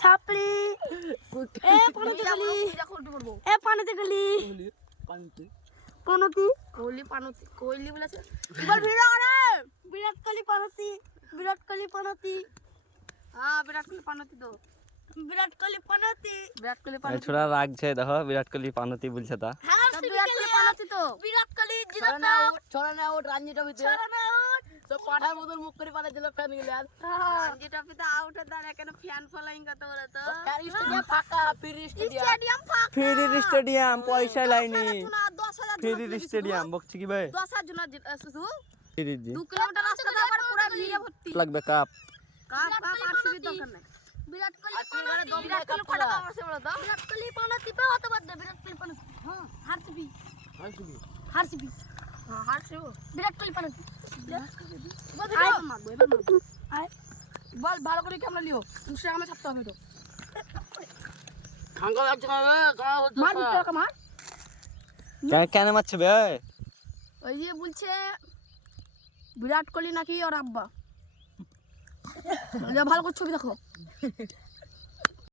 ছাপলি এ পানিতে গলি এ পানিতে গলি পানতি কোহলি পানতি কোহলি বলেছে বল ভিড় করে বিরাট কোহলি পানতি হ্যাঁ বিরাট কোহলি পানতি তো বিরাট কোহলি পানতি ছোড়া রাগছে দেখো বিরাট কোহলি পানতি বলছে তা হ্যাঁ বিরাট কোহলি পানতি তো বিরাট কোহলি জিরাতা ছড়া না আউট রাঞ্জি ট্রফিতে ছড়া না আউট তো পাঠার মতন মুখ করে পালা দিল ফ্যান গিলে আর রঞ্জি ট্রফিতে আউটের দাঁড়িয়ে কেন ফ্যান ফলোইং কত বলে তো স্টেডিয়াম ফাঁকা ফ্রি স্টেডিয়াম স্টেডিয়াম ফাঁকা ফ্রি স্টেডিয়াম পয়সা লাইনি 10,000 ফ্রি স্টেডিয়াম বকছি কি ভাই 10,000 জন শুধু ফ্রি 2 কিলোমিটার রাস্তা দিয়ে আবার পুরো ভিড়ে ভর্তি লাগবে কাপ আরসিবি দরকার নাই বিরাট কোহলি বিরাট কোহলি কটা কাপ আছে বলো তো বিরাট কোহলি পানতি পে হতে বাদ দে বিরাট কোহলি পানতি হ্যাঁ আরসিবি হ্যাঁ হারসিবি বিরাট কোহলি পানতি বল ভালো করে ক্যামেরা লিও ইনস্টাগ্রামে ছাপতে হবে তো খাঙ্গা লাগছে না মার ভিডিও মার কেন মারছে ভাই ওই যে বলছে বিরাট কোহলি নাকি ওর আব্বা ভালো করে ছবি দেখো